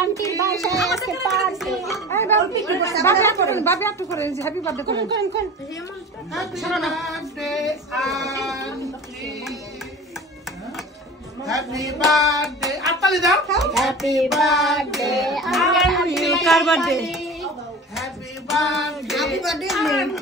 আন্টির বাসায় আজকে পার্টি। বাবা একটু করেন, হ্যাপি বার্থডে করেন। হ্যাপি বার্থডে আতালি দাও। হ্যাপি বার্থডে কার birthday? Happy birthday happy birthday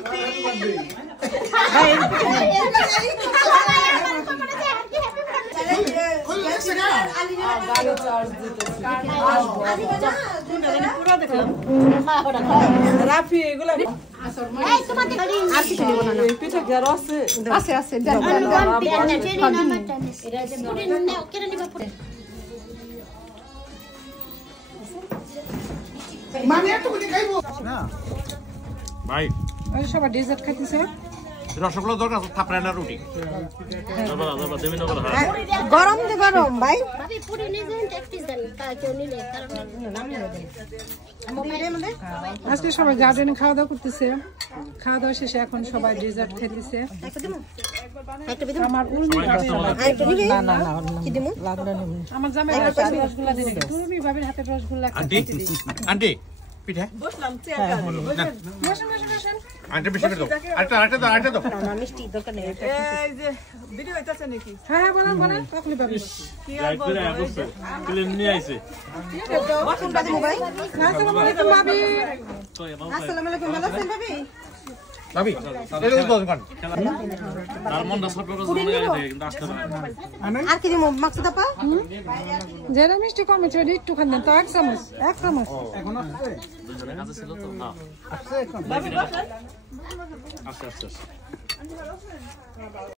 Rafi এগুলা পিঠা গেরো আছে আছে মামি একটু করে খাইবো না ভাই সবাই ডেজার্ট খাইতেছে। রসগোল্লা দরকার থাপড়া না রুটি গরম দে গরম ভাই। আজকে সবাই গার্ডেনে খাওয়া দাওয়া করতেছে। খাওয়া দাওয়া শেষে এখন সবাই ডেজার্ট খাইতেছে। আমার আমার জামাই রসগোল্লা দিয়ে তুমি ভাবির হাতের রসগোল্লা আন্টি পিঠা বসলাম আন্টি বেশি করে দাও আরেকটা দাও মিষ্টি দরকার নেই। এই যে ভিডিও হইতাছে নাকি? হ্যাঁ বলেন কাকুলি ভাবি কি আর বলবো ক্লিন নিয়ে আইছে। ওয়াশরুম বাদি মোবাইল। আসসালামু আলাইকুম ভাবি। আসসালামু আলাইকুম ভালো আছেন ভাবি? ভাবি এটা তো দোকান তার মনটা ছোট করে জমে গেছে কিন্তু আসতে পারে আর কি দিমু মাকসুদ আপা? যেটা মিষ্টি কম আছে একটু খান দেন তো এক চামচ এখন আছে দুজনের কাছে ছিল তো না আছে এখন আচ্ছা